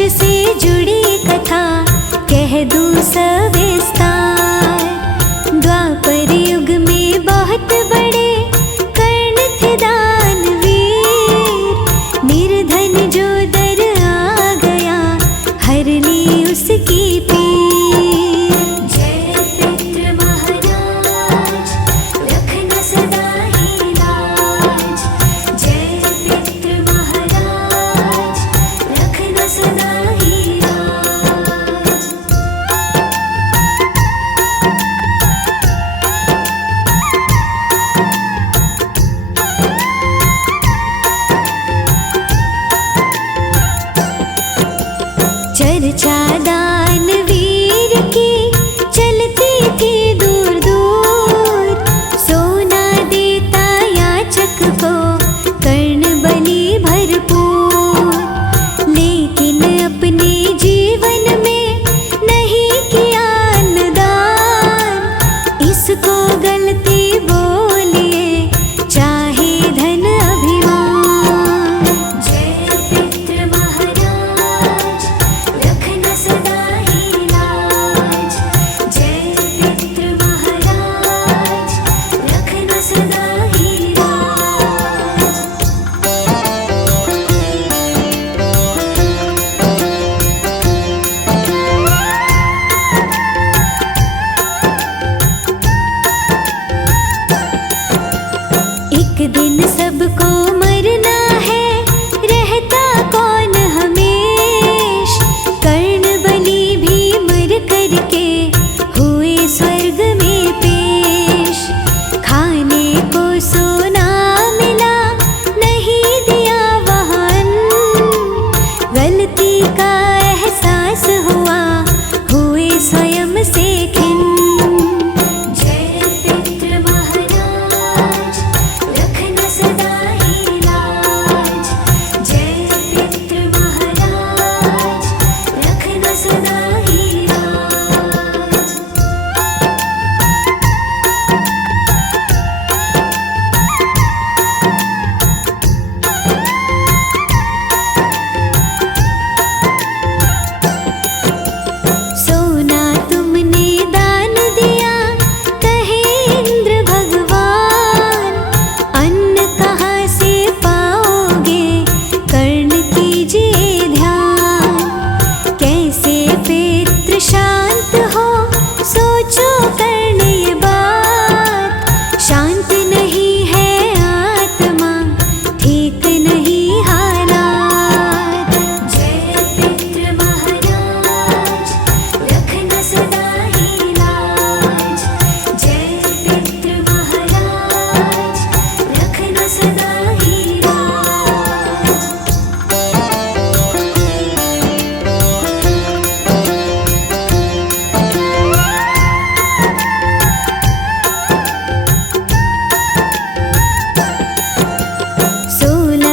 से जुड़ी कथा कह दूं सविस्तार। द्वापर युग में बहुत बड़े कर्ण थे दानवीर, निर्धन जो दर आ गया हर ली उसकी पीर। जय पितृ महाराज रखना सदा ही लाज, जय पितृ महाराज रखना सदा ही लाज। चर्चा दानवीर की चलती थी दूर दूर, सोना देता याचक को कर्ण बलि भरपूर। लेकिन अपने जीवन में नहीं किया दान, इसको गलती बोलिए चाहे धन अभिमान। जय पितृ महाराज रखना सदा ही लाज, जय पितृ महाराज रखना सदा ही लाज। एक दिन सबको मरना है, रहता कौन हमेश। कर्ण बलि भी मर करके हुए स्वर्ग में पेश। खाने को सोना मिला नहीं दिया वहन, गलती का एहसास हुआ हुए स्वयं से खिन्न। जय पितृ महाराज रखना सदा ही लाज, जय पितृ महाराज रखना सदा ही लाज। सोना तुमने दान दिया कहे इंद्र भगवान, अन्न कहाँ से पाओगे कर्ण कीजिए ध्यान। कैसे पितृ शांत हो सोचो कर्ण ये बात, शांत नहीं है आत्मा ठीक नहीं हालात। जय पितृ महाराज रखना सदा ही लाज, जय पितृ महाराज रखना सदा ही लाज। सोलह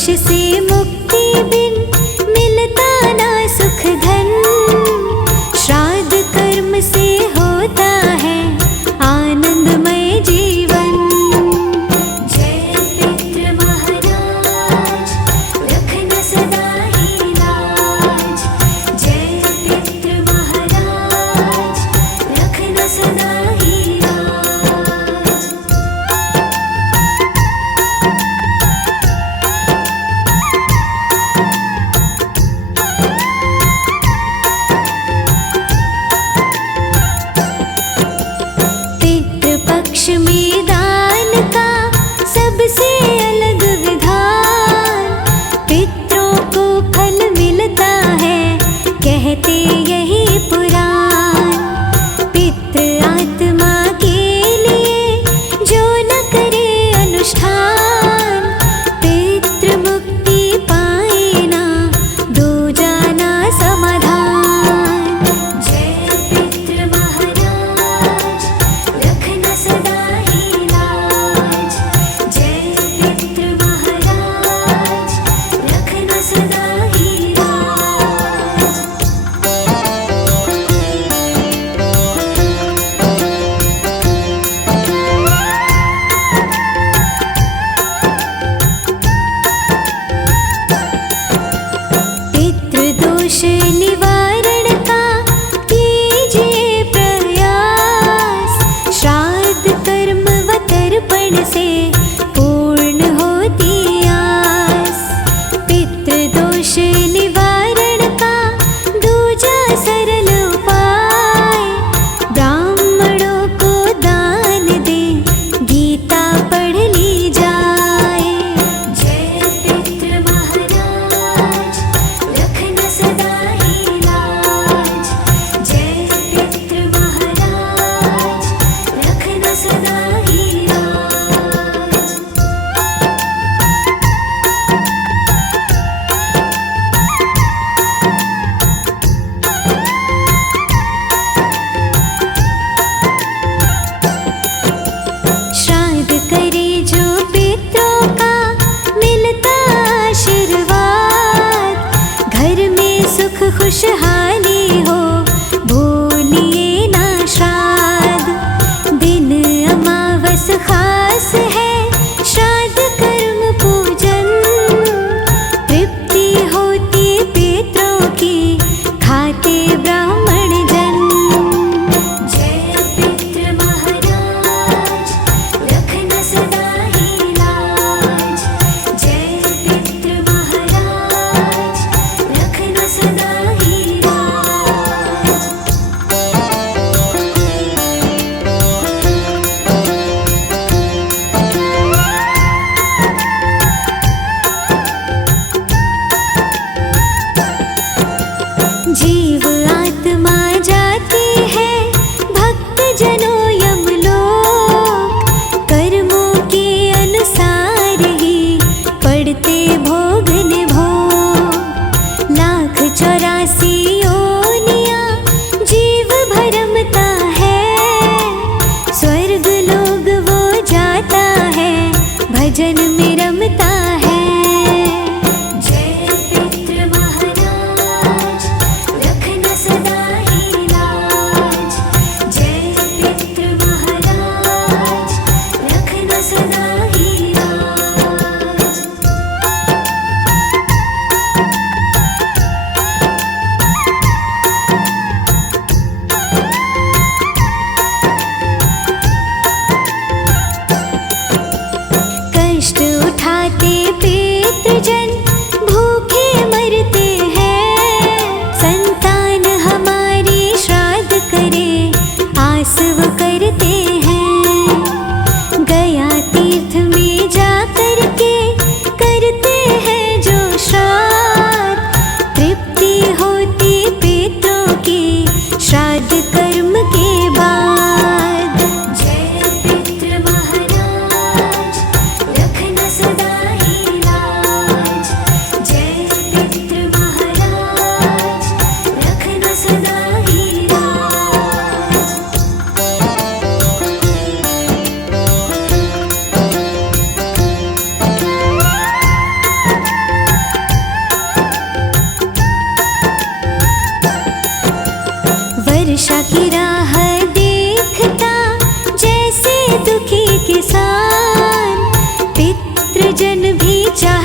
दोष से मुक्ति बिन मिलता ना सुख धन। श्राद्ध कर्म से होता है आनंदमय जीवन। जय पितृ महाराज रखना सदा ही लाज। जय पितृ महाराज रखना सदा ही लाज।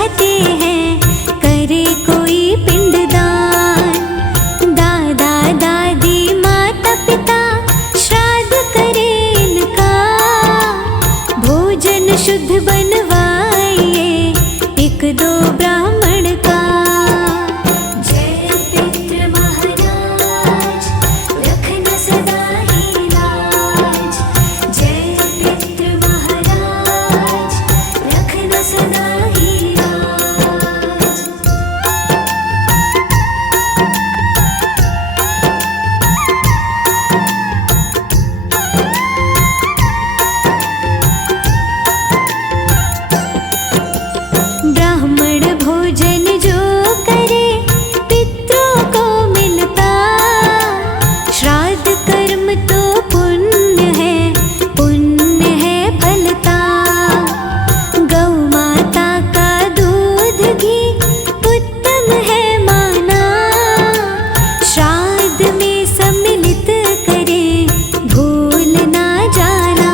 जाते हैं, करे कोई पिंडदान। दादा दादी माता पिता श्राद्ध करे इनका, भोजन शुद्ध बनवाइए एक दो ब्राह्मण का। जय पितृ महाराज रखना सदा ही लाज, जय पितृ महाराज रखना सदा ही लाज। ब्राह्मण भोजन जो करे पितरों को मिलता, श्राद्ध कर्म तो पुण्य है फलता। गौ माता का दूध घी उत्तम है माना, श्राद्ध में सम्मिलित करे भूल ना जाना।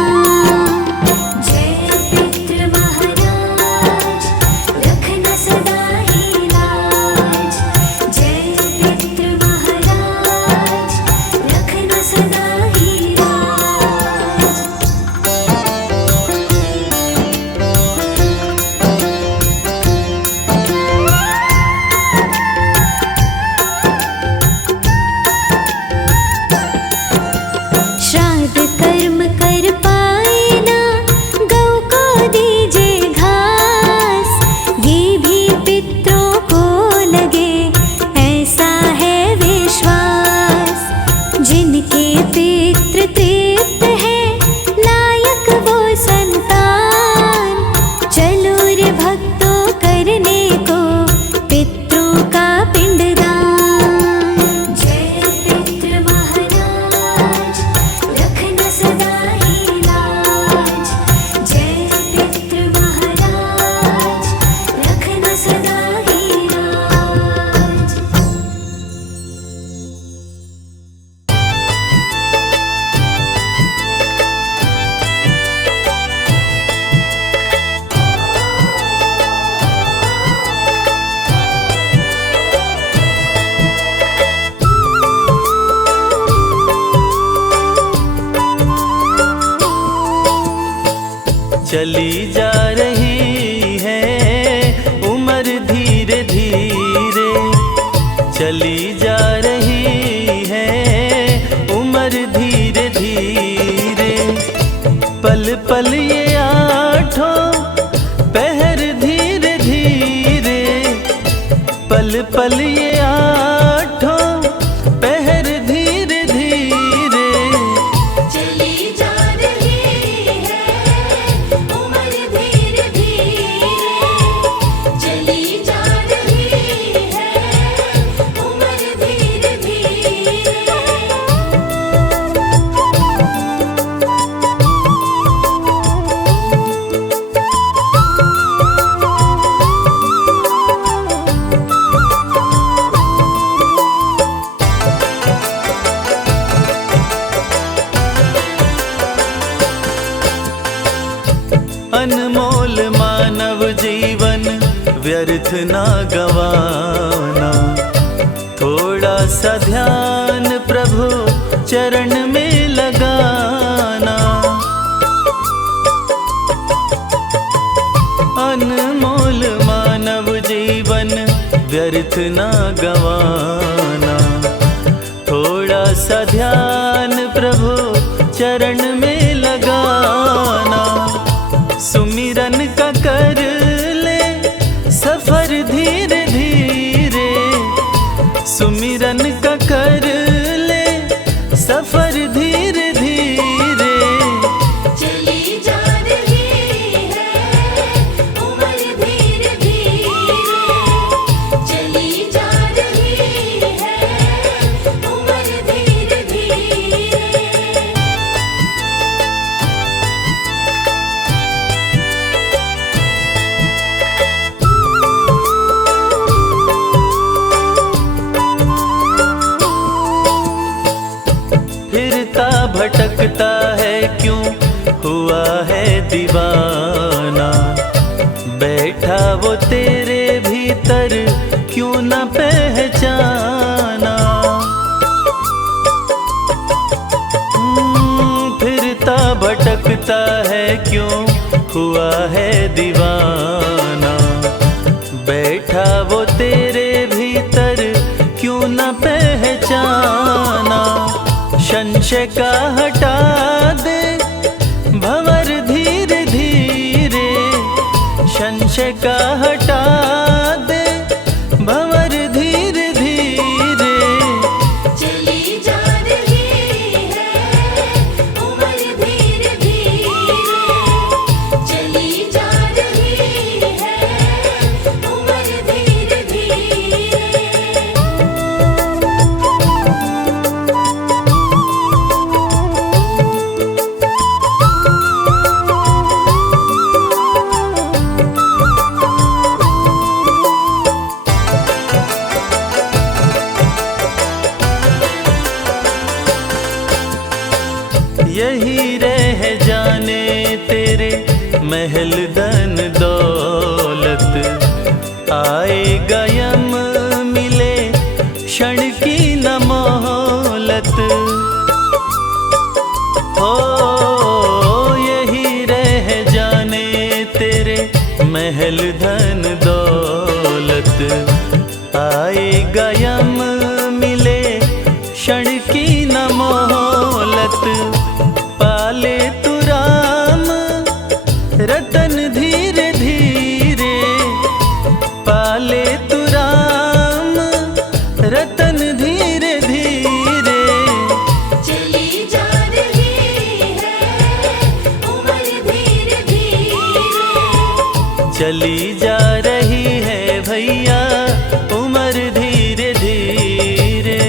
जय पितृ महाराज रखना सदा ही लाज, जय पितृ महाराज रखना सदा ही लाज। श्राद्ध कर्म कर पाए ना, गौ को दीजे घास, ये भी पितरों को लगे ऐसा है विश्वास। जिनके पितृ तृप्त है लायक वो संतान, चलो रे भक्तों करने को पितरों का पिंडदान। जय पितृ महाराज रखना सदा ही लाज, जय पितृ महाराज रखना सदा ही लाज। चली जा रही है उम्र धीरे धीरे, चली जा रही है उम्र धीरे धीरे। पल पल ये आठों पहर धीरे धीरे, पल पल ये आठों पहर धीरे धीरे। चली जा रही है उम्र धीरे धीरे, चली जा रही है उम्र धीरे धीरे। अनमोल मानव जीवन व्यर्थ ना गवाना, थोड़ा सा ध्यान प्रभु चरण में लगाना। अनमोल मानव जीवन व्यर्थ ना गवाना, थोड़ा सा ध्यान प्रभु चरण में लगाना। सुमिरन का कर ले सफर धीरे धीरे, सुमिरन का कर ले सफर धीरे धीरे। चली जा रही है उम्र धीरे धीरे, चली जा रही है उम्र धीरे धीरे। भटकता है क्यों हुआ है दीवाना, बैठा वो तेरे भीतर क्यों न पहचाना। फिरता भटकता है क्यों हुआ है दीवाना। बैठा वो तेरे भीतर क्यों न पहचाना। संशय का हटा दे भंवर धीरे धीरे। संशय का हटा दे भंवर धीरे धीरे। चली जा रही है उम्र धीरे धीरे। चली जा रही है उम्र धीरे धीरे। यही रह जाने तेरे महल धन दौलत। आएगा यम मिले क्षण की न मोहलत। हो यही रह जाने तेरे महल धन दौलत। आएगा यम मिले क्षण की न मोहलत। पाले तू राम रतन धीरे धीरे। पाले तू राम रतन धीरे धीरे। चली जा रही है उम्र धीरे धीरे। चली जा रही है भैया उम्र धीरे धीरे।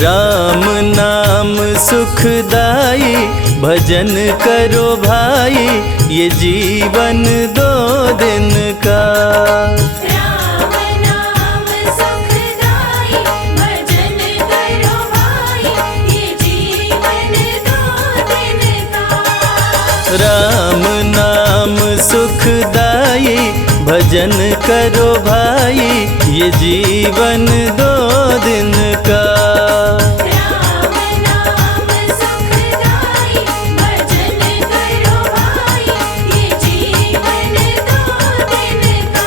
राम नाम सुखदाई भजन करो भाई। ये जीवन 2 दिन का। राम नाम सुखदाई भजन करो भाई। ये जीवन 2 दिन का। राम नाम सुखदाई भजन करो भाई। ये जीवन 2 दिन का। राम नाम सुखदाई भजन करो भाई। ये जीवन 2 दिन का।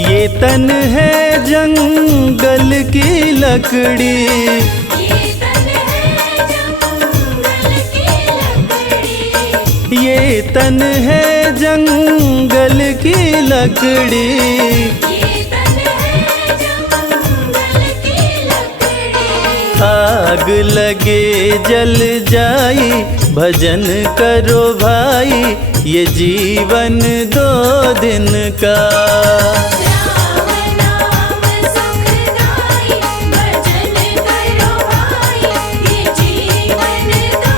ये तन है जंगल की लकड़ी। ये तन है जंगल की लकड़ी। ये तन है जंगल की लकड़ी। ये तन है जंगल की लकड़ी। आग लगे जल जाई भजन करो भाई। ये जीवन 2 दिन का। राम नाम सुखदाई भजन करो भाई। ये जीवन 2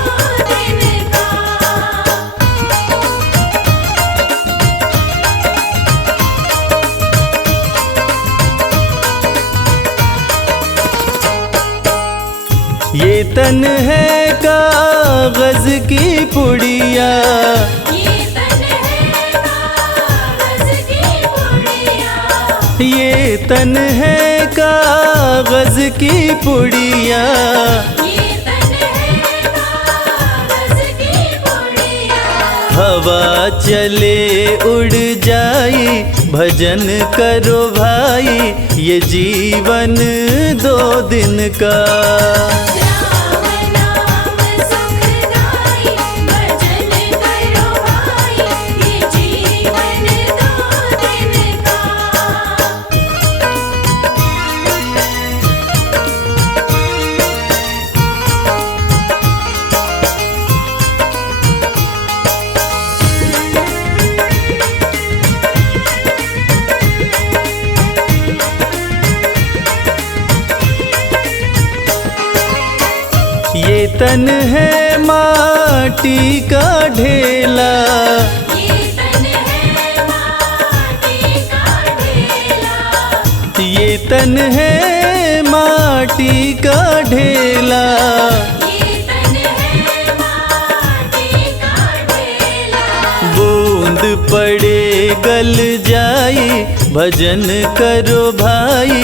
दिन का। ये तन है कागज की पुड़िया। ये तन है कागज की पुड़िया। ये तन है कागज की पुड़िया। ये तन है कागज की पुड़िया। हवा चले उड़ जाई भजन करो भाई। ये जीवन 2 दिन का। राम नाम सुखदाई भजन करो भाई। ये जीवन 2 दिन का। ये तन है माटी का ढेला, ये तन है माटी का ढेला, ये तन है माटी का ढेला। ये तन है माटी का ढेला। बूंद पड़े गल जाई, भजन करो भाई,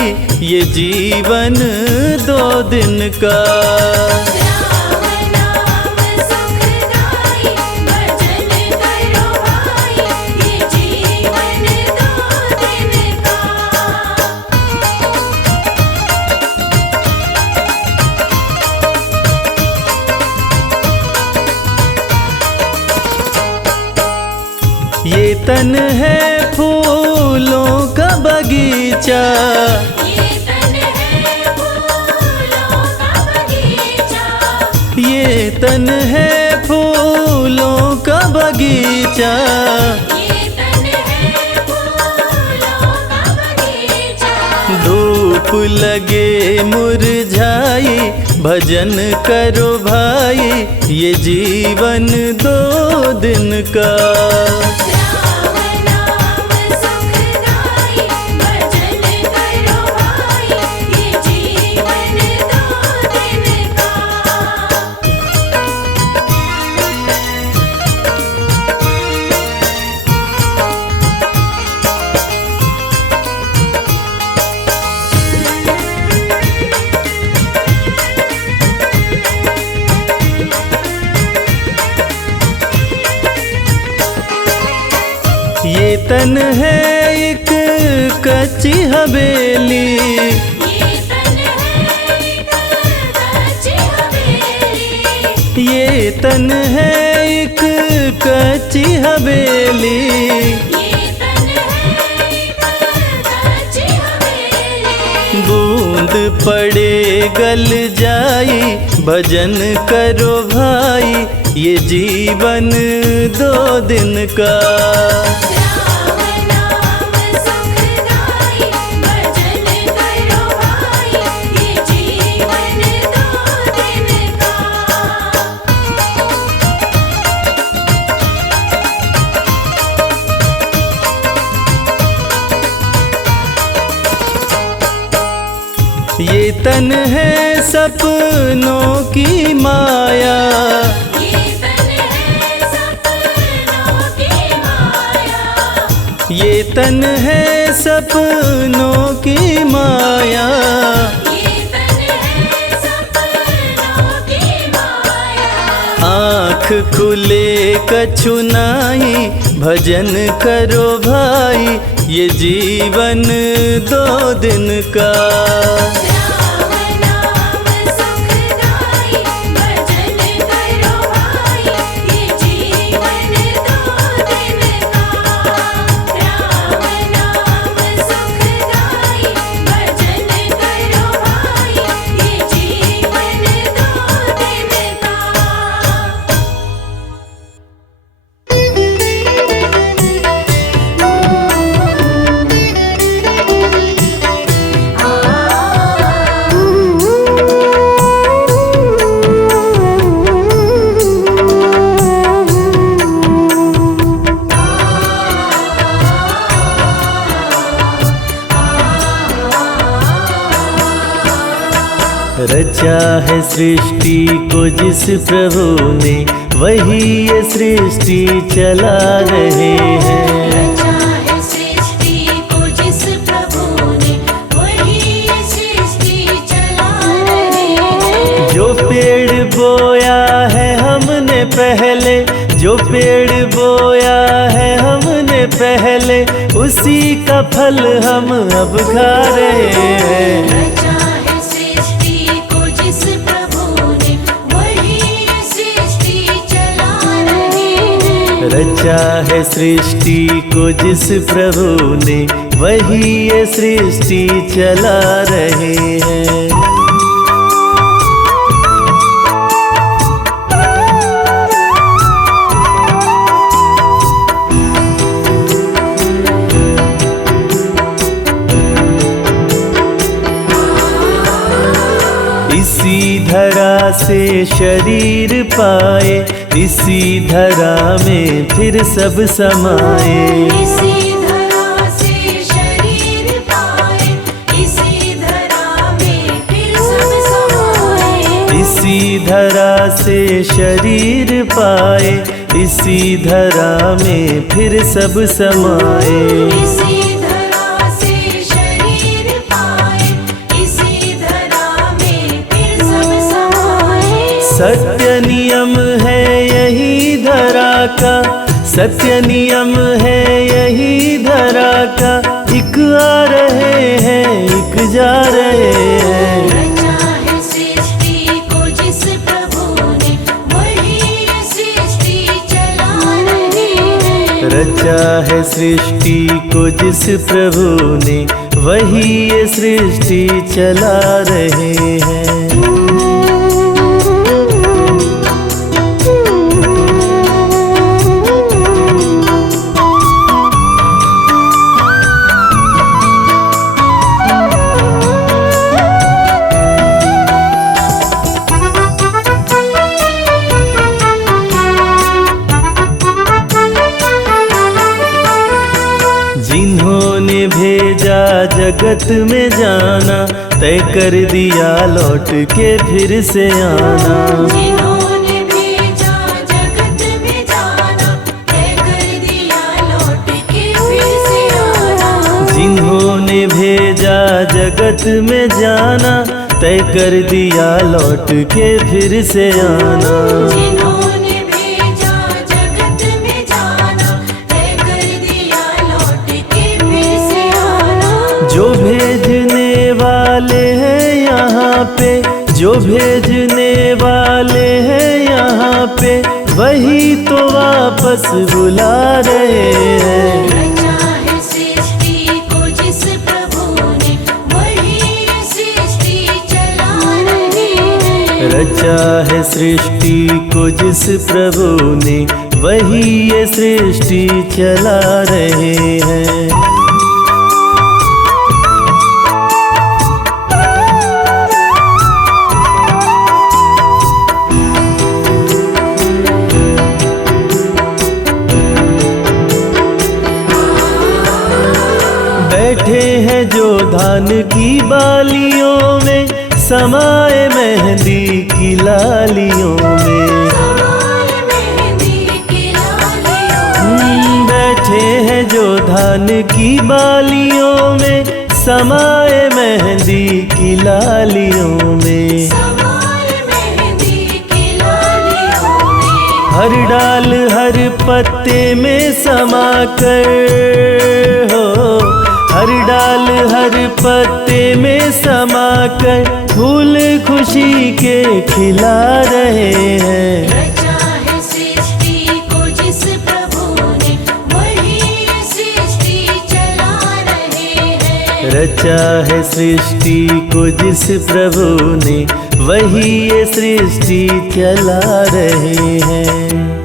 ये जीवन 2 दिन का। राम नाम सुखदाई, भजन करो भाई, ये जीवन 2 दिन का। ये तन है फूलों का बगीचा, ये तन है फूलों का बगीचा, ये तन है फूलों का बगीचा। ये तन है फूलों का बगीचा। धूप लगे मुरझाई, भजन करो भाई, ये जीवन 2 दिन का। राम नाम सुखदाई, भजन करो भाई, ये जीवन 2 दिन का। ये तन है एक कच्ची हवेली, ये तन है एक कच्ची हवेली, ये तन है एक कच्ची हवेली। ये तन है एक कच्ची हवेली। बूंद पड़े गल जाई, भजन करो भाई, ये जीवन 2 दिन का। राम नाम सुखदाई, भजन करो भाई, ये जीवन 2 दिन का। ये तन है सपनों की माया, ये तन है सपनों की माया, ये तन है सपनों की माया। ये तन है सपनों की माया। आँख खुले कछु नाई, भजन करो भाई, ये जीवन 2 दिन का। राम नाम सुखदाई, भजन करो भाई, ये जीवन 2 दिन का। राम नाम सुखदाई, भजन करो भाई, ये जीवन 2 दिन का। रचा है सृष्टि को जिस प्रभु ने, वही ये सृष्टि चला रहे हैं। रचा है सृष्टि को जिस प्रभु ने, वही ये सृष्टि चला रहे हैं। जो पेड़ बोया है हमने पहले, जो पेड़ बोया है हमने पहले, उसी का फल हम अब खा रहे हैं। रचा है सृष्टि को जिस प्रभु ने, वही ये सृष्टि चला रहे हैं। रचा है सृष्टि को जिस प्रभु ने, वही ये सृष्टि चला रहे हैं। इसी धरा से शरीर पाए, इसी धरा में फिर सब समाए। इसी धरा से शरीर पाए, इसी धरा में फिर सब समाए। इसी धरा से शरीर पाए, इसी धरा में फिर सब समाए। इसी धरा से शरीर पाए, इसी धरा में फिर सब समाए। सत्य नियम है यही धरा का, सत्य नियम है यही धरा का। एक आ रहे हैं, एक जा रहे हैं। रचा है सृष्टि को जिस प्रभु ने, वही ये सृष्टि चला रहे हैं। रचा है सृष्टि को जिस प्रभु ने, वही ये सृष्टि चला रहे हैं। जिन्होंने भेजा जगत में जाना, तय कर दिया लौट के फिर से आना। जिन्होंने भेजा जगत में जाना, तय कर दिया लौट के फिर से आना। जिन्होंने भेजा जगत में जाना, तय कर दिया लौट के फिर से आना। जिन्होंने भेजा जगत में जाना, तय कर दिया लौट के फिर से आना। जो भेजने वाले हैं यहाँ पे, जो भेजने वाले हैं यहाँ पे, वही तो वापस बुला रहे हैं। रचा है सृष्टि को जिस प्रभु ने, वही ये सृष्टि चला रहे हैं। रचा है सृष्टि को जिस प्रभु ने, वही ये सृष्टि चला रहे हैं। बैठे हैं जो धान की बालियों में, समाए मेहंदी की लालियों में। समाए मेहंदी की लालियों बैठे हैं जो धान की बालियों में, समाए मेहंदी की लालियों में। समाए मेहंदी की लालियों में। हर डाल हर पत्ते में समा कर हो, हर डाल हर पत्ते में समा कर, फूल खुशी के खिला रहे हैं। रचा है सृष्टि को जिस प्रभु ने, वही ये सृष्टि चला रहे हैं। रचा है सृष्टि को जिस प्रभु ने, वही ये सृष्टि चला रहे हैं।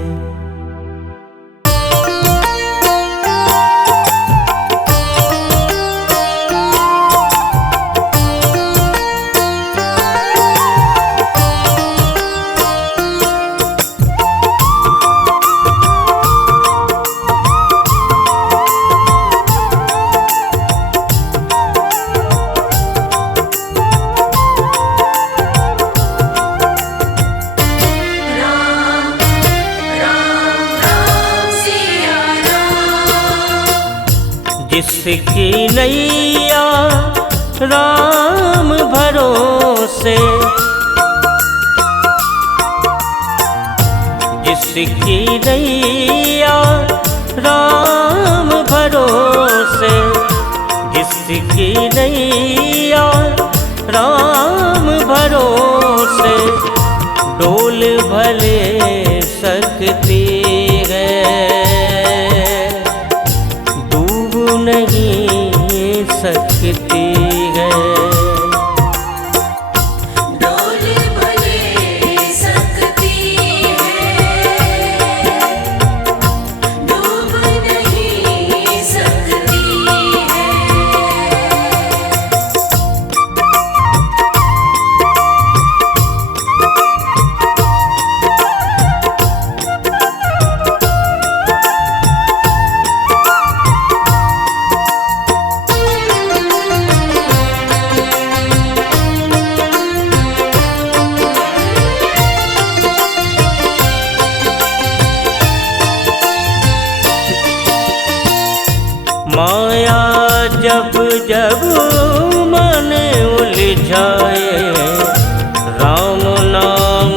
राम राम राम सिया राम। जिसकी नैया राम भरोसे, जिसकी नैया राम भरोसे, जिसकी नैया राम भरोसे, डोल भले सकती है, डूब नहीं सकती है। डोल भले सकती है, डूब नहीं सकती है। जब मन उलझाए, राम नाम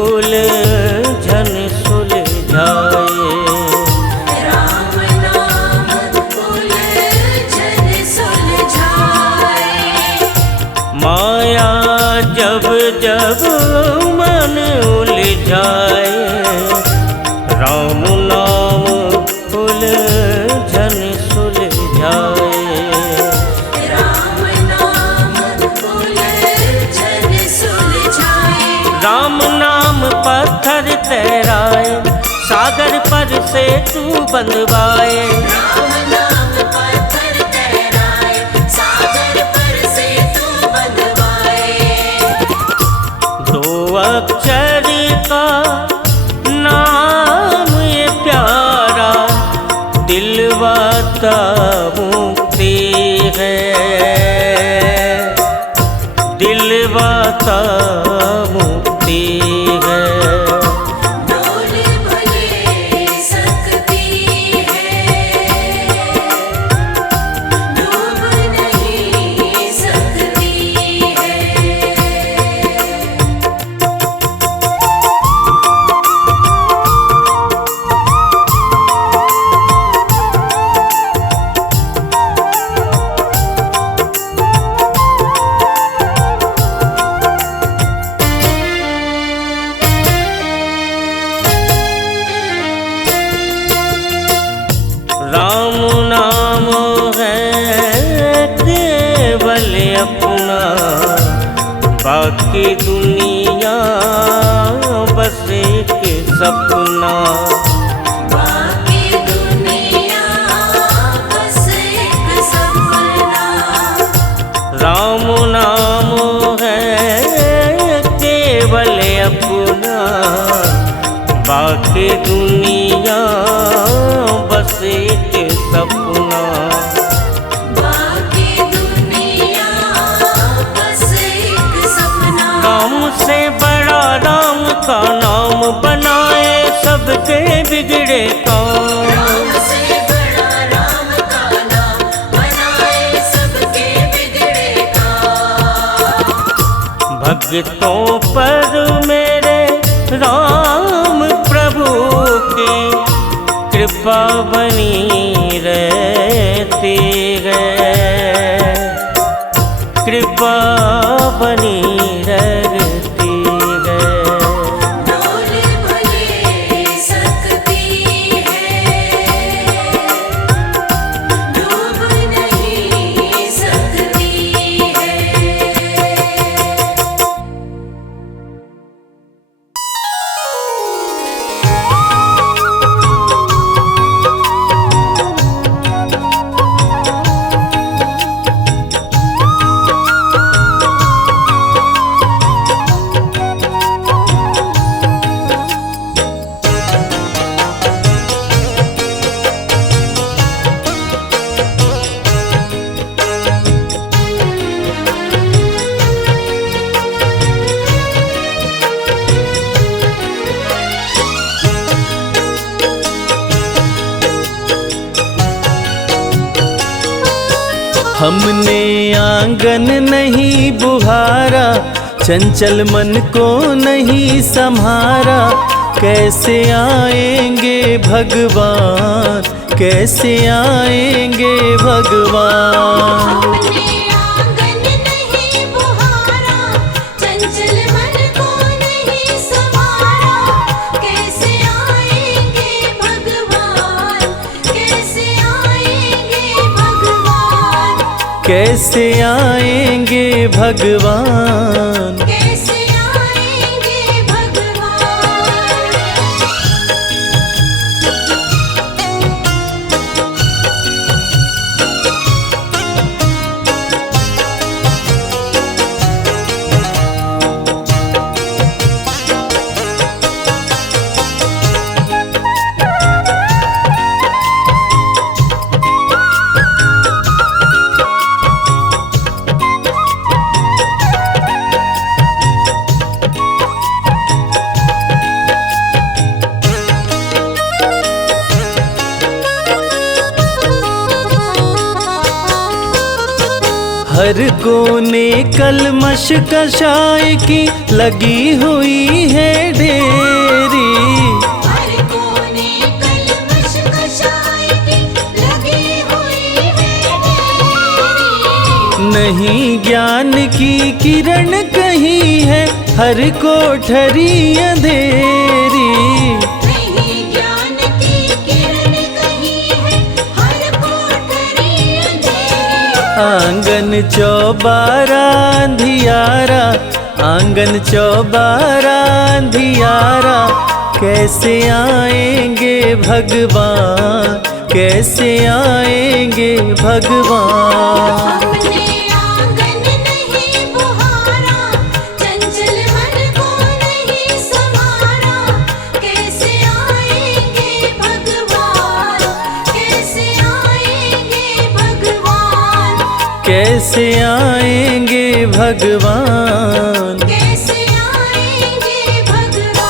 उलझन सुलझाए। राम नाम उलझन सुलझाए। माया जब जब मन उलझाए, राम नाम उलझन सुलझाए। राम नाम उलझन सुलझाए। राम नाम पत्थर तैराए, सागर पर से तू बंधवाए। राम नाम पत्थर तैराए, सागर पर से तू बंधवाए। दो अक्षर का नाम ये प्यारा, दिलवाता मुक्ति है, दिलवाता मुक्ति है। डोल भले सकती है, डूब नहीं सकती है। राम नाम है केवल अपना, बाकी दुनिया बस एक सपना। बाकी दुनिया बस एक सपना। राम नाम है केवल अपना, बाकी दुनिया बस एक सपना। बाकी दुनिया बस एक सपना। राम से बड़ा राम का नाम बनाए, सबके बिगड़े काम। राम से बड़ा राम का नाम बनाए, सबके बिगड़े काम। भक्तों पर मेरे राम प्रभु की कृपा बनी रहती है, कृपा बनी रहती है। डोल भले सकती है, डूब नहीं सकती है। हमने आंगन नहीं बुहारा, चंचल मन को नहीं संहारा। कैसे आएंगे भगवान, कैसे आएंगे भगवान। हमने आंगन नहीं बुहारा, चंचल मन को नहीं संवारा। कैसे आएंगे भगवान, कैसे आएंगे भगवान। कैसे आएंगे भगवान। कैसे आएंगे भगवान। हर कोने कलमश कषाय की लगी हुई है ढेरी। हर कोने कलमश कषाय की लगी हुई है ढेरी। नहीं ज्ञान की किरण कहीं है हर कोठरी अंधेरी। नहीं ज्ञान की किरण कहीं है हर कोठरी अंधेरी। आंगन चौबारा अंधियारा, आंगन चौबारा अंधियारा, कैसे आएंगे भगवान, कैसे आएंगे भगवान। हमने आंगन नहीं बुहारा, चंचल मन को नहीं संवारा, कैसे आएंगे भगवान, कैसे आएंगे भगवान, कैसे आएंगे भगवान। कैसे आएंगे भगवान।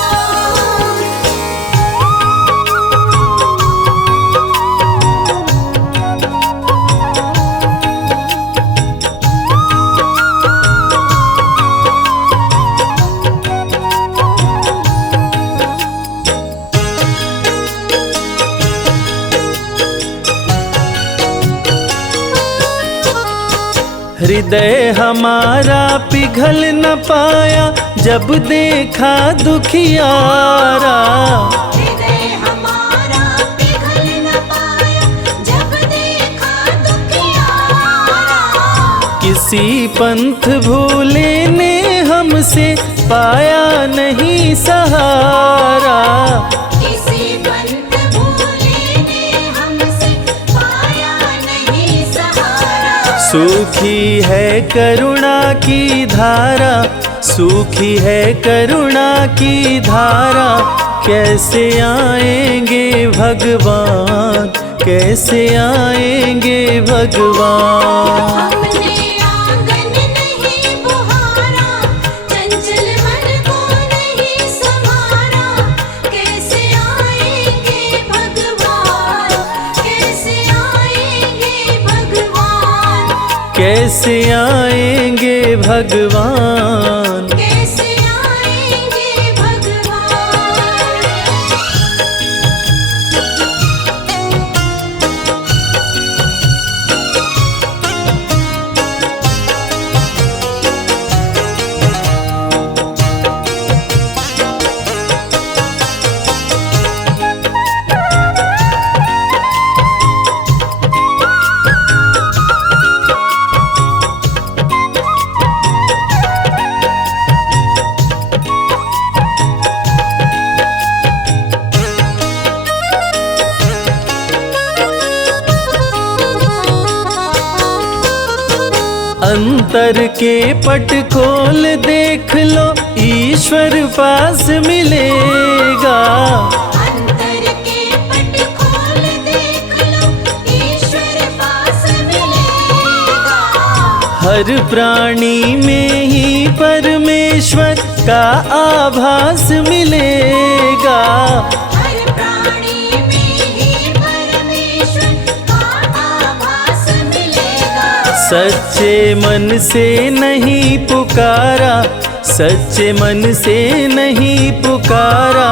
हृदय हमारा पिघल न पाया जब देखा दुखियारा। हृदय हमारा पिघल न पाया जब देखा दुखियारा। किसी पंथ भूले ने हमसे पाया नहीं सहारा। किसी पंथ भूले ने हमसे पाया नहीं सहारा। सूखी है करुणा की धारा, सूखी है करुणा की धारा, कैसे आएंगे भगवान, कैसे आएंगे भगवान। हमने आंगन नहीं बुहारा, चंचल मन को नहीं संवारा, कैसे आएंगे भगवान, कैसे आएंगे भगवान, कैसे आएंगे भगवान। कैसे आएंगे भगवान। अंतर के पट खोल देख लो, ईश्वर पास मिलेगा। अंतर के पट खोल देख लो, ईश्वर पास मिलेगा। हर प्राणी में ही परमेश्वर का आभास मिलेगा। हर प्राणी में ही परमेश्वर का आभास मिलेगा। सच्चे मन से नहीं पुकारा, सच्चे मन से नहीं पुकारा,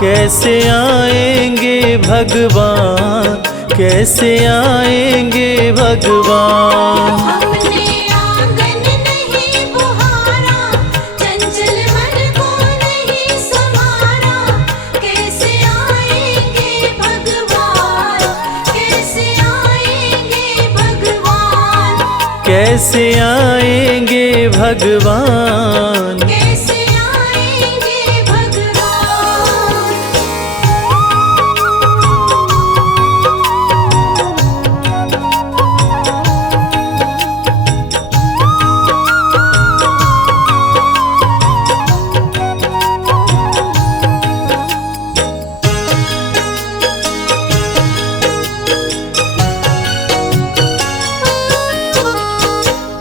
कैसे आएंगे भगवान, कैसे आएंगे भगवान। हमने आंगन नहीं बुहारा, चंचल मन को नहीं संवारा, कैसे आएंगे भगवान, कैसे आएंगे भगवान, कैसे आएंगे भगवान। कैसे आएंगे भगवान।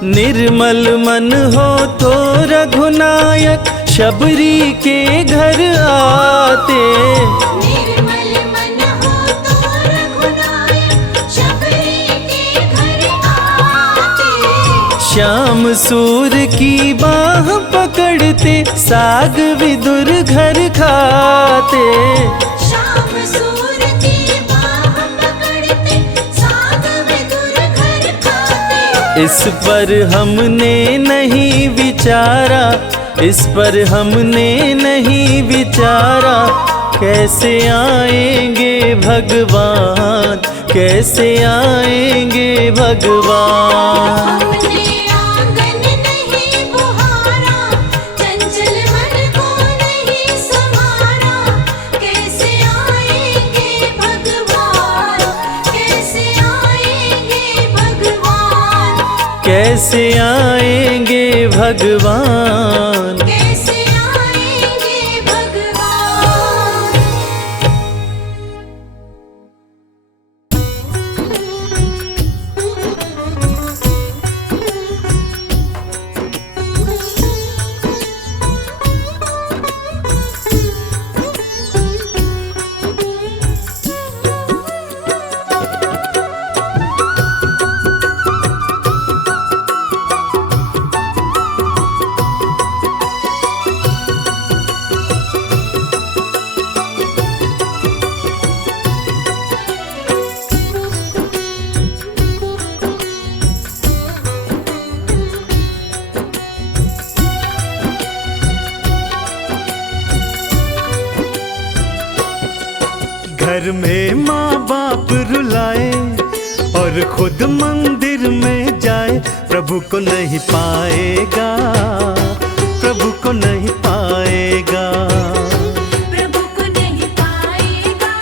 निर्मल मन हो तो रघुनायक शबरी के घर आते। निर्मल मन हो तो रघुनायक शबरी के घर आते। श्याम सूर की बाह पकड़ते साग विदुर घर खाते। श्याम सूर की बाह पकड़ते साग विदुर घर खाते। इस पर हमने नहीं विचारा, इस पर हमने नहीं विचारा, कैसे आएंगे भगवान, कैसे आएंगे भगवान। हमने आंगन नहीं बुहारा, चंचल मन को नहीं संवारा, कैसे आएंगे भगवान, कैसे आएंगे भगवान, कैसे आएंगे भगवान। कैसे आएंगे भगवान। घर में माँ बाप रुलाए और खुद मंदिर में जाए, प्रभु को नहीं पाएगा, प्रभु को नहीं पाएगा। प्रभु को नहीं पाएगा,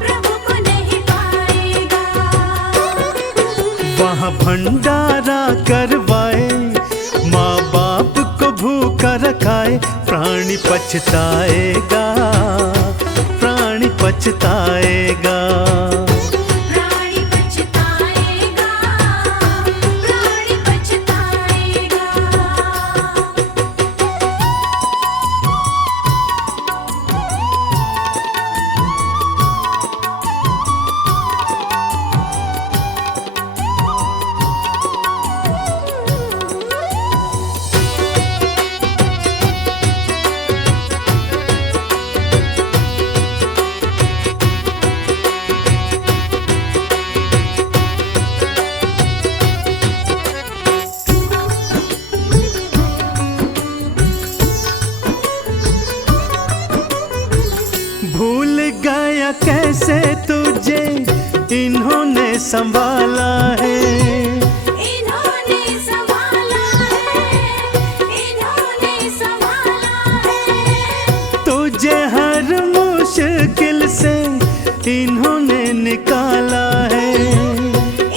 प्रभु को नहीं पाएगा। वहाँ भंडारा करवाए, माँ बाप को भूखा रखाए, प्राणी पछताएगा, प्राणी पछताएगा। प्राणी पछताएगा, प्राणी पछताएगा। भूल गया कैसे तुझे इन्होंने संभाला है, इन्होंने संभाला है, इन्होंने संभाला है। तुझे हर मुश्किल से इन्होंने निकाला है,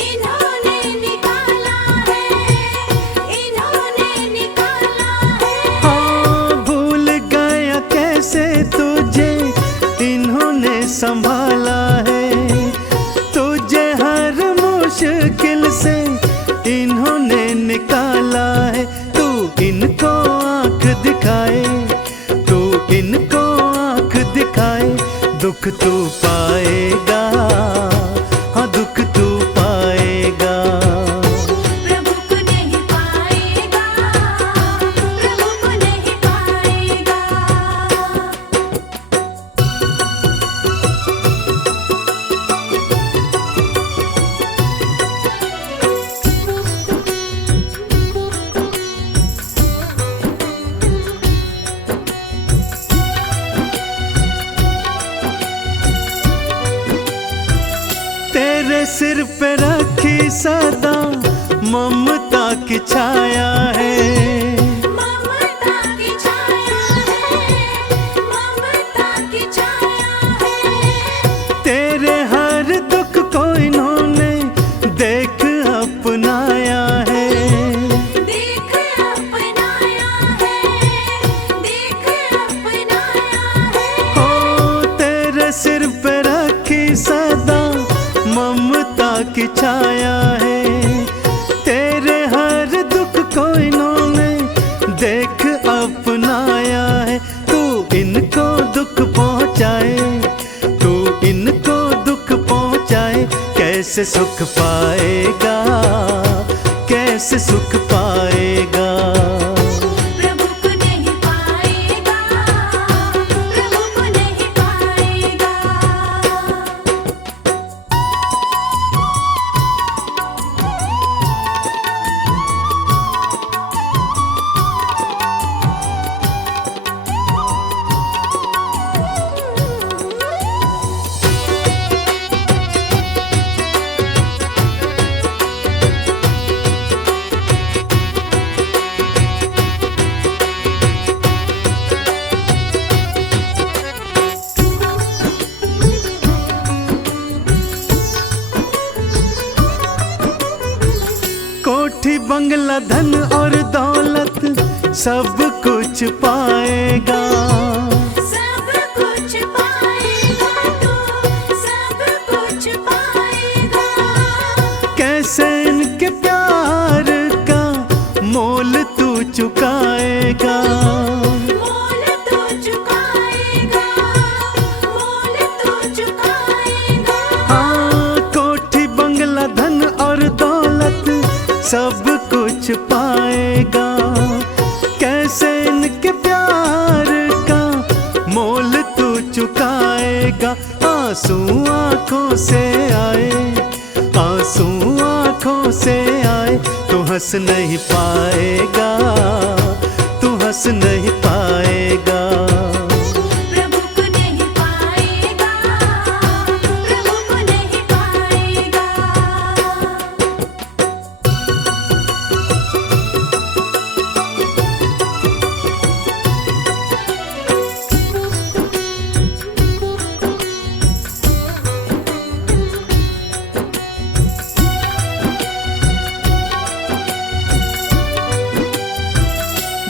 इन्होंने निकाला है, इन्होंने निकाला है। हाँ भूल गया कैसे तुझे इन्होंने संभाला है, तुझे हर मुश्किल से इन्होंने निकाला है। तू इनको आँख दिखाए, तू इनको आँख दिखाए, दुख तू पाएगा, हाँ दुख तू पाएगा। प्रभु को नहीं पाएगा, प्रभु को नहीं पाएगा। तेरे सिर पे रखी सदा ममता की छाया है, ममता की छाया है, ममता की छाया है। तेरे हर दुख को इन्होंने देख अपनाया है, देख अपनाया है, देख अपनाया है। हो तेरे सिर पे रखी सदा ममता की छाया है, तेरे हर दुख को इन्होंने देख अपनाया है। तू इनको दुख पहुँचाए, तू इनको दुख पहुँचाए, कैसे सुख पाएगा, कैसे कैसे सुख पाएगा। प्रभु को नहीं पाएगा, प्रभु को नहीं पाएगा। कोठी बंगला धन और दौलत सब कुछ पाएगा। सब कुछ पाएगा तू, सब कुछ पाएगा। कैसे इनके प्यार का मोल तू चुकाएगा। मोल तू चुकाएगा, मोल तू चुकाएगा। हाँ, कोठी बंगला धन और दौलत सब कुछ पाएगा। कैसे इनके प्यार का मोल तू चुकाएगा। आंसू आंखों से आए, आंसू आंखों से आए, तू हंस नहीं पाएगा, तू हंस नहीं पाएगा। प्रभु को नहीं पाएगा, प्रभु को नहीं पाएगा।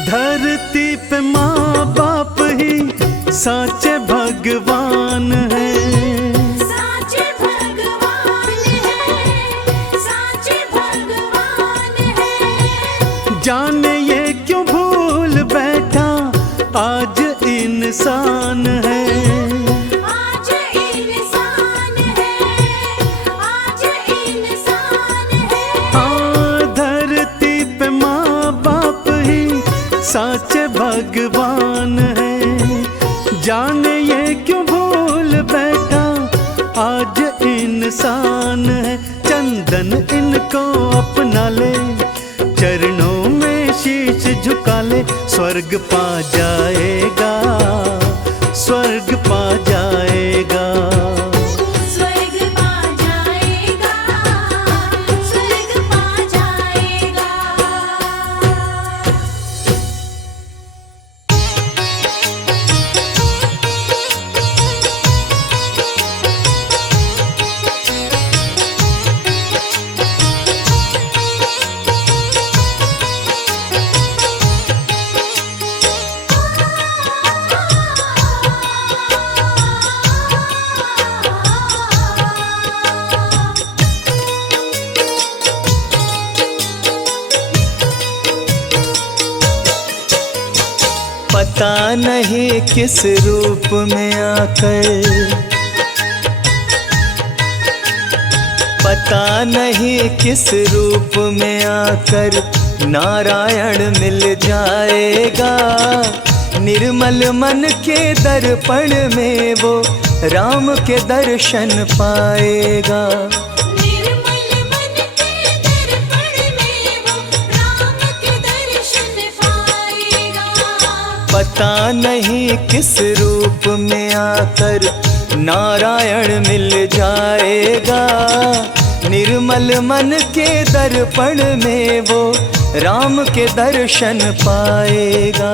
धरती पे माँ बाप ही साचे भगवान है। साचे भगवान है, साचे भगवान है। जाने ये क्यों भूल बैठा आज इंसान है। आज इंसान है, आज इंसान है। हाँ, धरती पे माँ बाप ही साचे भगवान है। जाने ये क्यों भूल बैठा आज इंसान है। चंदन इनको अपना ले, चरणों में शीश झुका ले, स्वर्ग पा जाएगा, स्वर्ग पा जाएगा। स्वर्ग पा जाएगा, स्वर्ग पा जाएगा। पता नहीं किस रूप में आकर, पता नहीं किस रूप में आकर नारायण मिल जाएगा। निर्मल मन के दर्पण में वो राम के दर्शन पाएगा। निर्मल मन के दर्पण में वो राम के दर्शन पाएगा। पता नहीं किस रूप में आकर नारायण मिल जाएगा। निर्मल मन के दर्पण में वो राम के दर्शन पाएगा।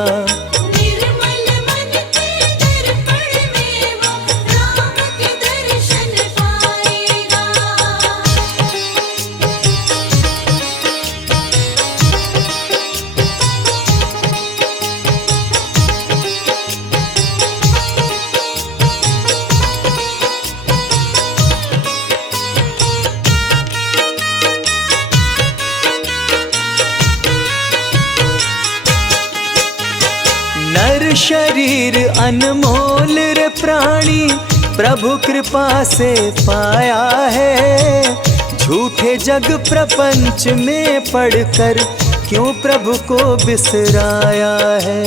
निर्मल मन के दर्पण में वो राम के दर्शन पाएगा। नर शरीर अनमोल रे प्राणी प्रभु कृपा से पाया है। झूठे जग प्रपंच में पढ़कर क्यों प्रभु को बिसराया है।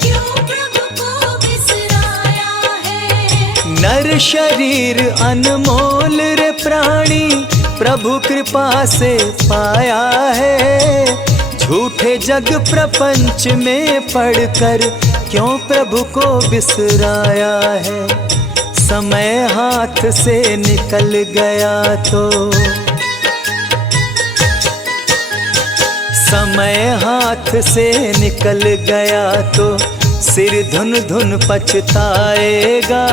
क्यों प्रभु को बिसराया है। नर शरीर अनमोल रे प्राणी प्रभु कृपा से पाया है। झूठे जग प्रपंच में पढ़कर क्यों प्रभु को बिसराया है। समय हाथ से निकल गया तो, समय हाथ से निकल गया तो सिर धुन धुन पछताएगा।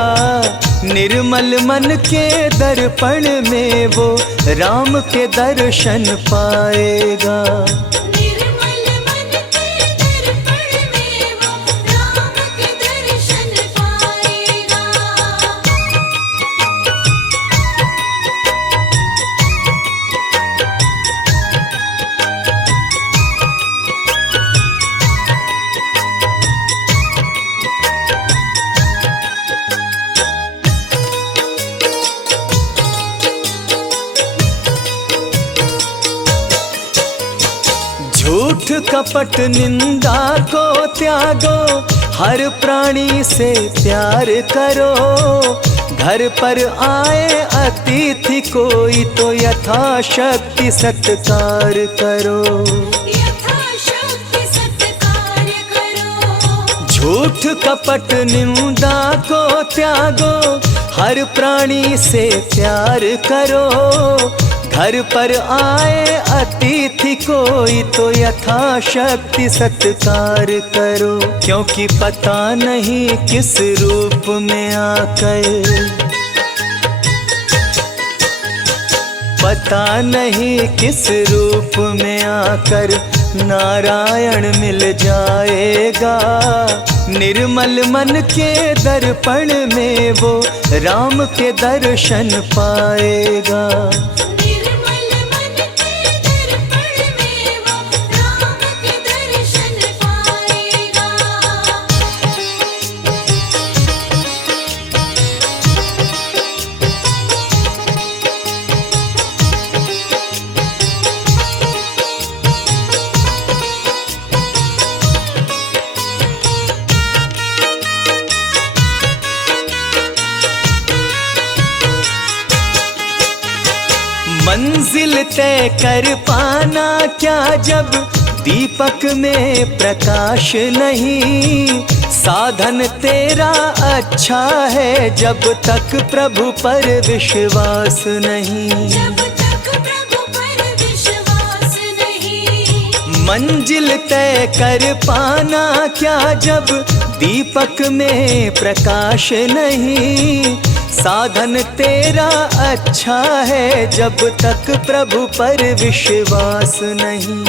निर्मल मन के दर्पण में वो राम के दर्शन पाएगा। निर्मल मन के दर्पण में वो राम के दर्शन पाएगा। झूठ कपट निंदा को त्यागो, हर प्राणी से प्यार करो। घर पर आए अतिथि कोई तो यथाशक्ति सत्कार करो। यथाशक्ति सत्कार करो। झूठ कपट निंदा को त्यागो, हर प्राणी से प्यार करो। घर पर आए अतिथि कोई तो यथाशक्ति सत्कार करो। क्योंकि पता नहीं किस रूप में आकर, पता नहीं किस रूप में आकर नारायण मिल जाएगा। निर्मल मन के दर्पण में वो राम के दर्शन पाएगा। निर्मल मन के दर्पण में वो राम के दर्शन पाएगा। मंजिल तय कर पाना क्या जब दीपक में प्रकाश नहीं। साधन तेरा अच्छा है जब तक प्रभु पर विश्वास नहीं। जब तक प्रभु पर विश्वास नहीं। मंजिल तय कर पाना क्या जब दीपक में प्रकाश नहीं। साधन तेरा अच्छा है जब तक प्रभु पर विश्वास नहीं।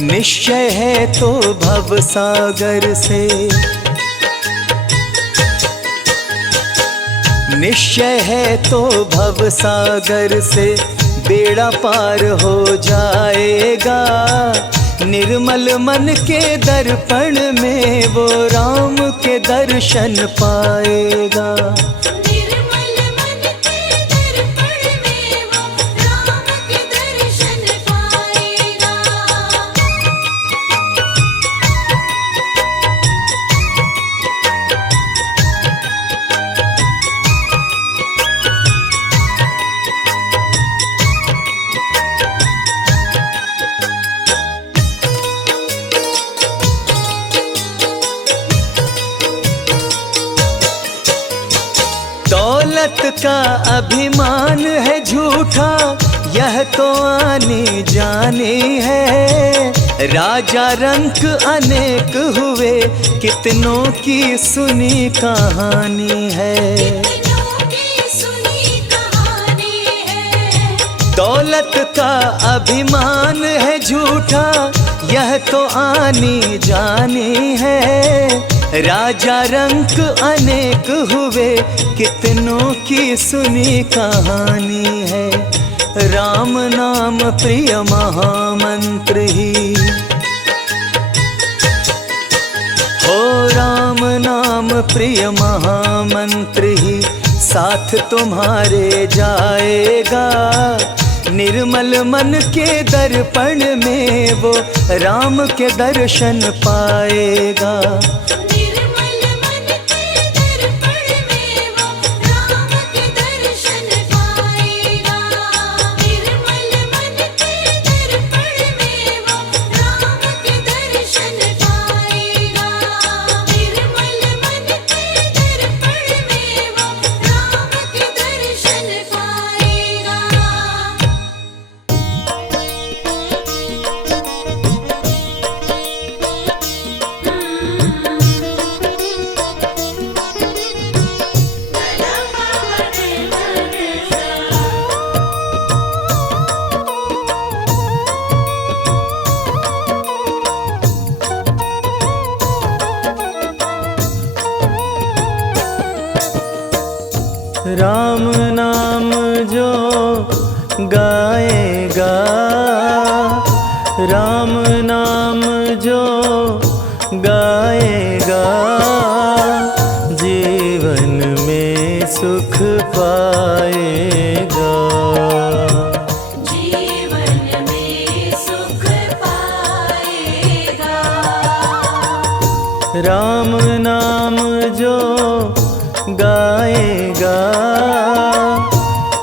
निश्चय है तो भव सागर से, निश्चय है तो भव सागर से बेड़ा पार हो जाएगा। निर्मल मन के दर्पण में वो राम के दर्शन पाएगा। निर्मल मन के दर्पण में वो राम के दर्शन पाएगा। दौलत का अभिमान है झूठा, यह तो आनी जानी है। राजा रंक अनेक हुए, कितनों की सुनी कहानी है। कितनों की सुनी कहानी है। दौलत का अभिमान है झूठा, यह तो आनी जानी है। राजा रंक अनेक हुए, कितनों की सुनी कहानी है। राम नाम प्रिय महामंत्र ही, हो राम नाम प्रिय महामंत्र ही साथ तुम्हारे जाएगा। निर्मल मन के दर्पण में वो राम के दर्शन पाएगा। निर्मल मन के दर्पण में वो राम के दर्शन पाएगा। निर्मल मन के दर्पण में वो राम के दर्शन पाएगा। निर्मल मन के दर्पण में वो राम के दर्शन पाएगा। राम नाम जो गाएगा, राम नाम जो गाएगा, जीवन में सुख पाएगा। जीवन में सुख पाएगा। राम नाम जो गाएगा,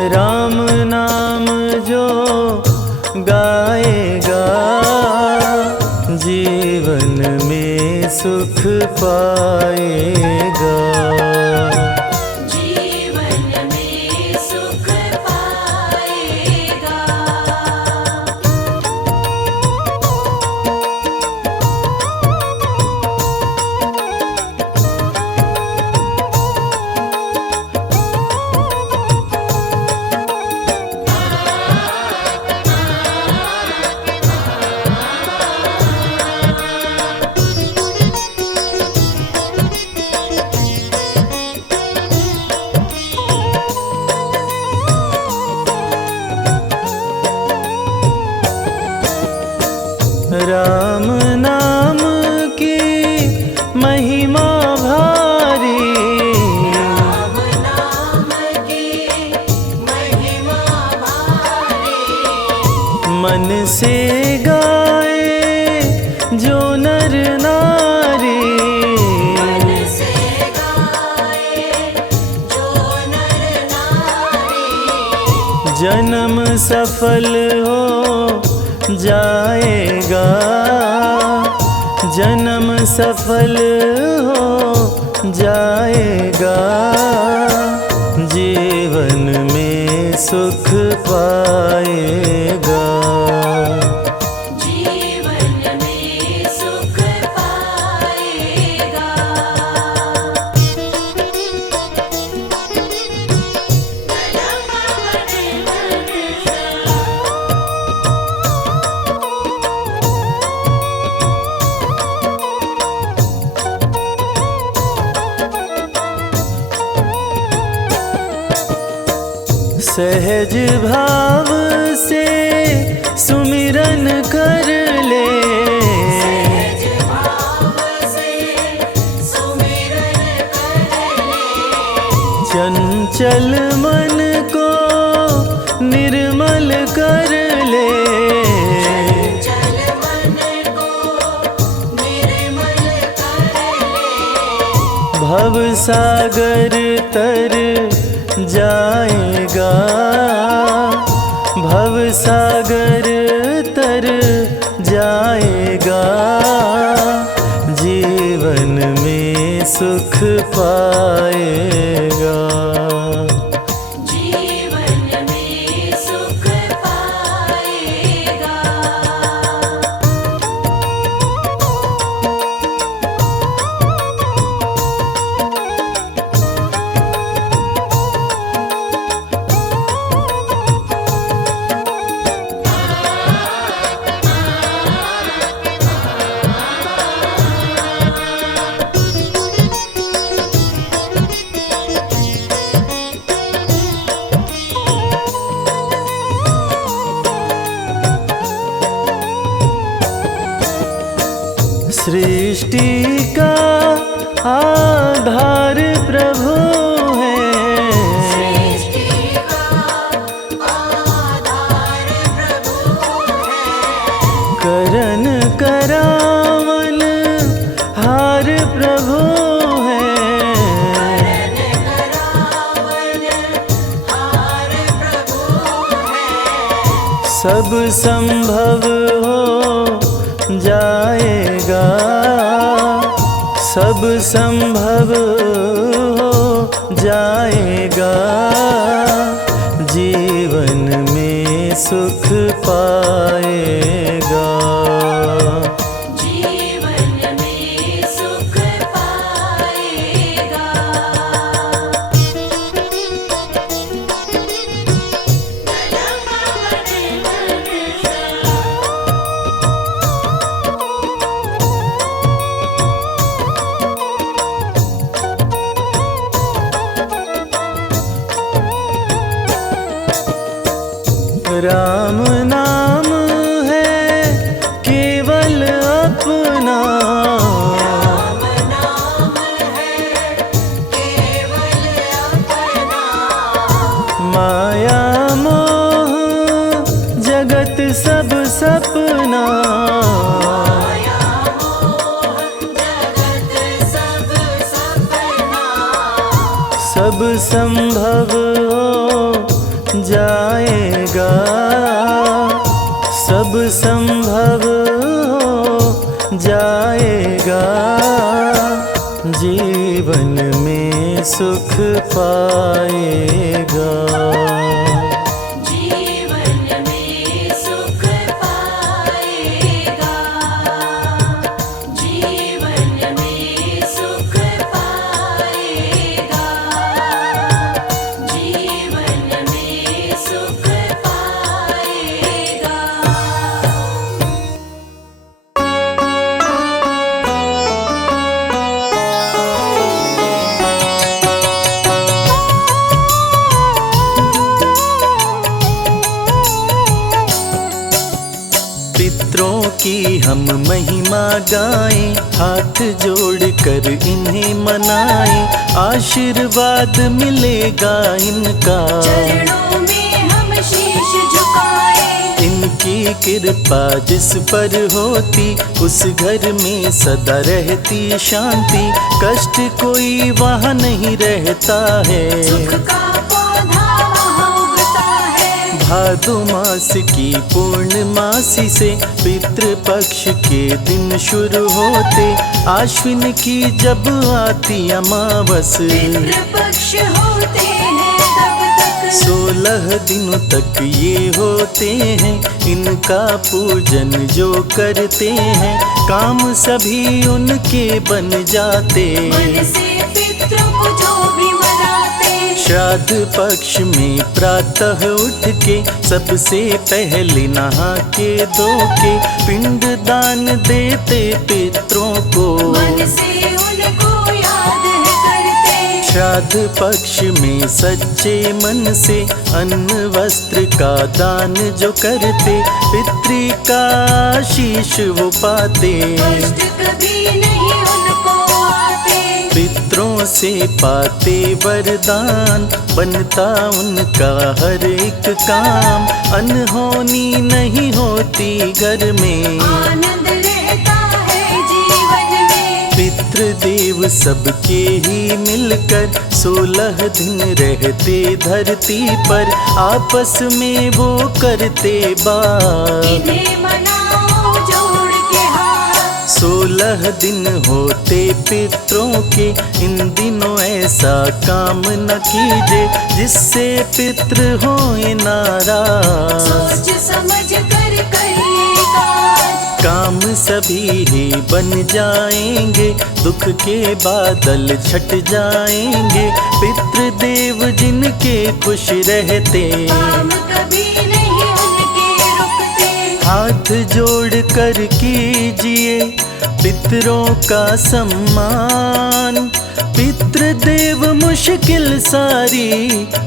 राम नाम जो गाएगा, जीवन में सुख पाएगा। जीवन में सुख पाएगा। राम नाम की महिमा भारी, राम नाम की महिमा भारी। मन से गाए जो नर नारी, मन से गाए जो नर नारी। जन्म सफल हो जाएगा, जन्म सफल हो जाएगा, जीवन में सुख पाएगा। जीवन में सुख पाएगा। सहज भाव से सुमिरन कर ले, सहज भाव से सुमिरन कर ले। चंचल मन को निर्मल कर ले, चंचल मन को निर्मल कर ले। भव सागर तर जाएगा, भव सागर तर जाएगा, जीवन में सुख पाएगा। जीवन में सुख पाएगा। सृष्टि का आधार प्रभु है, सृष्टि का आधार सब संभव हो जाएगा, सब संभव हो जाएगा, जीवन में सुख पाएगा। जीवन में सुख पाएगा। राम नाम है केवल अपना, राम नाम है केवल अपना, माया मोह जगत सब सपना, माया मोह जगत सब सपना, सब संभव हो जाएगा, सब संभव हो जाएगा, जीवन में सुख पाएगा। जीवन में सुख पाएगा। जीवन में सुख पाएगा। जीवन में सुख पाएगा। पितरों की हम महिमा गाएं, हाथ जोड़कर इन्हें मनाएं, आशीर्वाद मिलेगा इनका। चरणों में हम शीश झुकाएं, इनकी कृपा जिस पर होती, उस घर में सदा रहती शांति, कष्ट कोई वहाँ नहीं रहता है। सुख का पौधा वहाँ उगता है। भादो मास की पूर्णमासी से पितृपक्ष के दिन शुरू होते, आश्विन की जब आती अमावस, पितृपक्ष होते हैं तब तक। 16 दिनों तक ये होते हैं, इनका पूजन जो करते हैं, काम सभी उनके बन जाते। मन से पितरों को जो भी मनाते, श्राद्ध पक्ष में प्रातः उठ के सबसे पहले नहा के धो के पिंड दान देते पितरों को। मन से उनको याद है करते, श्राद्ध पक्ष में सच्चे मन से अन्न वस्त्र का दान जो करते, पितृ का आशीष वो पाते। कष्ट कभी नहीं उनको आते, पितरों से पाते वरदान, बनता उनका हर एक काम, अनहोनी नहीं होती घर में, आनंद रहता है जीवन में। पितृदेव सबके ही मिलकर 16 दिन रहते धरती पर, आपस में वो करते बात। इन्हें मनाओ जोड़ के हाथ, 16 दिन होते पितरों के, इन दिनों ऐसा काम न कीजिए जिससे पितृ होए नाराज। सोच समझ कर करिए काज, काम सभी ही बन जाएंगे, दुख के बादल छट जाएंगे, पितृदेव जिनके खुश रहते, काम कभी नहीं उनके रुकते। हाथ जोड़ कर कीजिए पितरों का सम्मान, पितृदेव मुश्किल सारी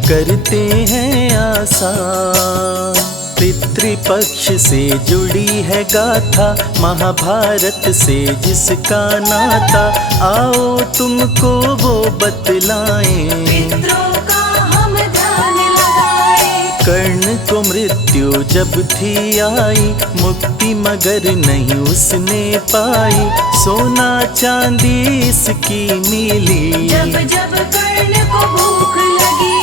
करते हैं आसान। पितृपक्ष से जुड़ी है गाथा, महाभारत से जिसका नाता, आओ तुमको वो बतलाएं। पितरों का हम ध्यान लगाएं, कर्ण को मृत्यु जब थी आई, मुक्ति मगर नहीं उसने पाई, सोना चांदी इसकी मिली। जब जब कर्ण को भूख लगी,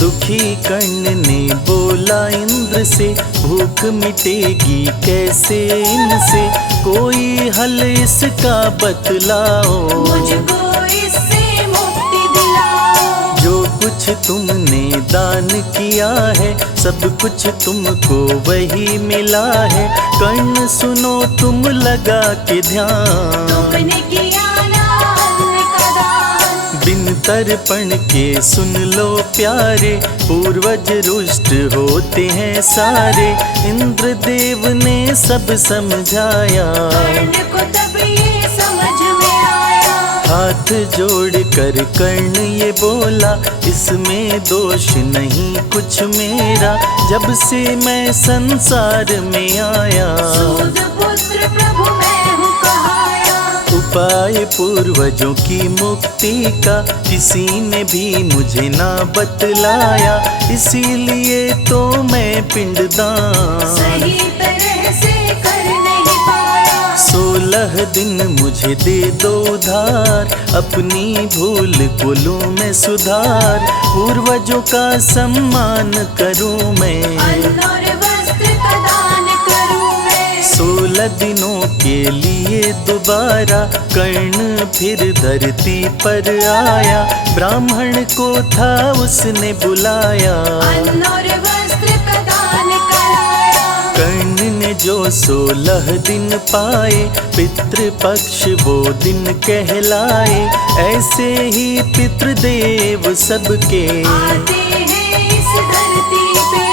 दुख दुखी कर्ण ने बोला इंद्र से, भूख मिटेगी कैसे इनसे, कोई हल इसका बतलाओ, मुझको इससे मुक्ति दिलाओ। जो कुछ तुमने दान किया है सब कुछ तुमको वही मिला है, कर्ण सुनो तुम लगा के ध्यान, तुमने किया ना अन्न का दान। बिन तर्पण के सुन लो प्यारे, पूर्वज रुष्ट होते हैं सारे, इंद्र देव ने सब समझाया, कर्ण को तब ये समझ में आया। हाथ जोड़ कर कर्ण ये बोला, इसमें दोष नहीं कुछ मेरा, जब से मैं संसार में आया, सूद पुत्र प्रभु मैं हूँ कहाया। उपाय पूर्वजों की मुक्ति का किसी ने भी मुझे ना बतलाया, इसीलिए तो मैं पिंडदान सही तरह से कर नहीं पाया। 16 दिन मुझे दे दो उधार, अपनी भूल को लूं मैं सुधार, पूर्वजों का सम्मान करूं मैं, अन्न और वस्त्र का दान करूं मैं। 16 दिनों के लिए दोबारा कर्ण फिर धरती पर आया, ब्राह्मण को था उसने बुलाया, अन्न और वस्त्र का दान कराया। कर्ण ने जो 16 दिन पाए, पितृपक्ष वो दिन कहलाए, ऐसे ही पितृदेव सबके आते हैं इस धरती पे।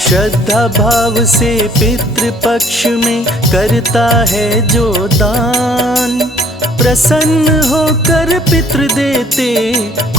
श्रद्धा भाव से पितृपक्ष में करता है जो दान, प्रसन्न होकर पितृ देते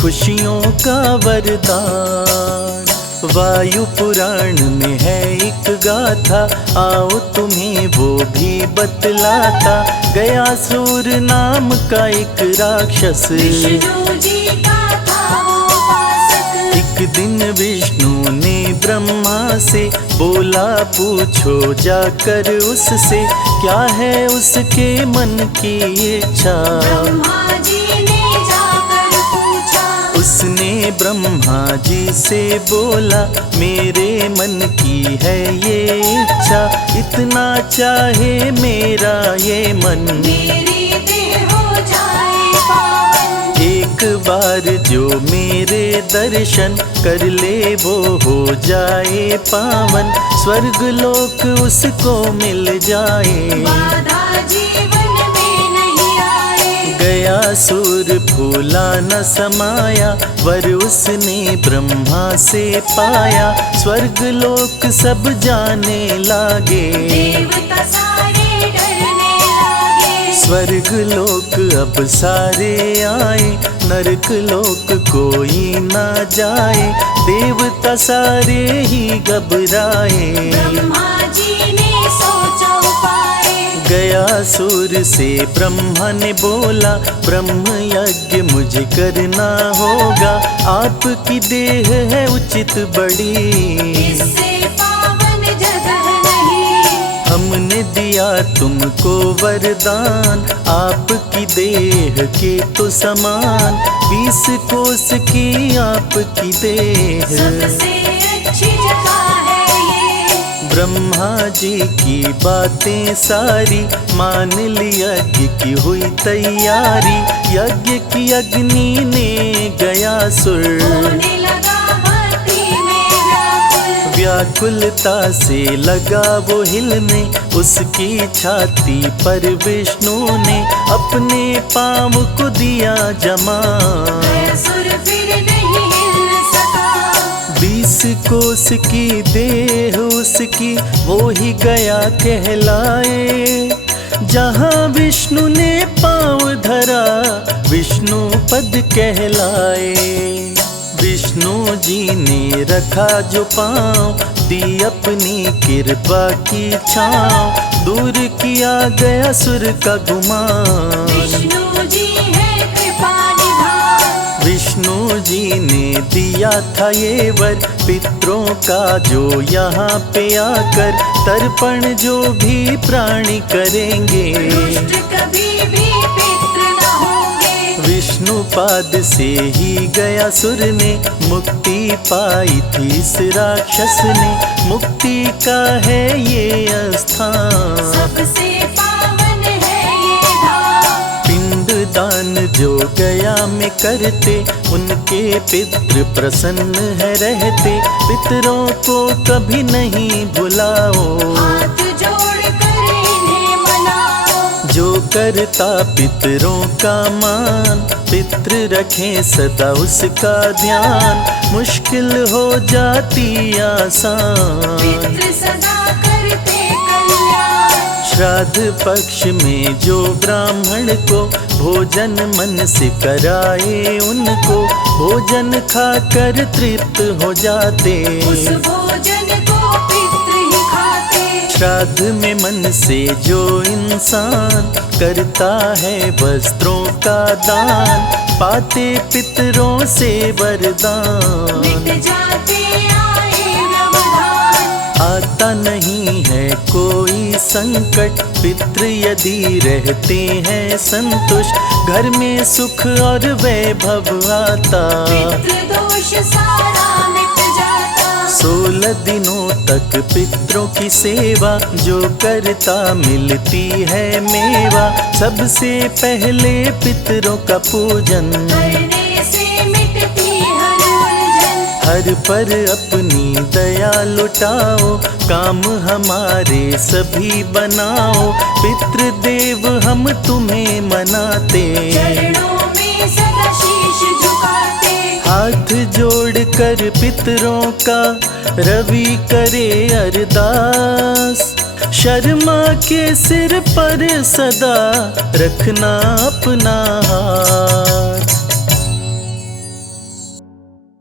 खुशियों का वरदान। वायु पुराण में है एक गाथा, आओ तुम्हें वो भी बतलाता, गयासुर नाम का एक राक्षस, विष्णु जी का था वो उपासक। एक दिन विष्णु ने ब्रह्मा से बोला, पूछो जाकर उससे, क्या है उसके मन की इच्छा, ब्रह्मा जी ने जाकर पूछा। उसने ब्रह्मा जी से बोला, मेरे मन की है ये इच्छा, इतना चाहे मेरा ये मन, मेरी देह हो जाए पावन। एक बार जो मेरे दर्शन कर ले वो हो जाए पावन, स्वर्ग लोक उसको मिल जाए, बाधा जीवन में नहीं आए। गयासुर फूला न समाया, वर उसने ब्रह्मा से पाया, स्वर्ग लोक सब जाने लागे, देवता सारे डरने लागे। स्वर्ग लोक अब सारे आए, नरक लोक कोई ना जाए, देवता सारे ही घबराए, ब्रह्मा जी ने सोचा उपाय। गयासुर से ब्रह्मा ने बोला, ब्रह्म यज्ञ मुझे करना होगा, आपकी देह है उचित बड़ी, इससे पावन जगह नहीं। हमने दिया तुमको वरदान, आपकी देह के तो समान, 20 कोस की आपकी देह, सबसे अच्छी जगह है ये। ब्रह्मा जी की बातें सारी मान ली, यज्ञ की हुई तैयारी, यज्ञ की अग्नि ने गयासुर होने लगा भक्ति में व्याकुल। व्याकुलता से लगा वो हिलने, उसकी छाती पर विष्णु ने अपने पाँव को दिया जमा, गयासुर फिर नहीं हिल सका। 20 कोस की देह उसकी वो ही गया कहलाए, जहाँ विष्णु ने पाँव धरा विष्णु पद कहलाए, विष्णु जी ने रखा जो पाँव, दी अपनी कृपा की छाँव, दूर किया गया सुर का गुमान, विष्णु जी है कृपा निधान। विष्णु जी ने दिया था ये वर, पितरों का जो यहाँ पे आकर तर्पण जो भी प्राणी करेंगे, दुष्ट कभी भी पितृ न होंगे। विष्णु उत्पाद से ही गया सुर ने, मुक्ति पाई थी इस राक्षस ने। मुक्ति का है ये स्थान, सबसे पावन है ये धाम। पिंड दान जो गया में करते, उनके पितृ प्रसन्न है रहते। पितरों को कभी नहीं भुलाओ, हाथ जोड़ कर इन्हें मनाओ। जो करता पितरों का मान, पितृ रखें सदा उसका ध्यान। मुश्किल हो जाती आसान, पितृ सदा करते कल्याण। श्राद्ध पक्ष में जो ब्राह्मण को भोजन मन से कराए, उनको भोजन खाकर तृप्त हो जाते। उस भोजन को पितृ ही खाते। श्राद्ध में मन से जो इंसान करता है वस्त्रों का दान, पाते पितरों से वरदान। मिट जाते आए व्यवधान। आता नहीं है कोई संकट, पितृ यदि रहते हैं संतुष्ट। घर में सुख और वैभव आता, पितृ दोष सारा मिट जाता। 16 दिनों तक पितरों की सेवा जो करता, मिलती है मेवा। सबसे पहले पितरों का पूजन, करने से मिटती हर उलझन। हर पर अपनी दया लुटाओ, काम हमारे सभी बनाओ। पितृदेव हम तुम्हें मनाते, चरणों में सदा शीश झुकाते। हाथ जोड़ कर पितरों का रवि करे अरदास। शर्मा के सिर पर सदा रखना अपना हाथ।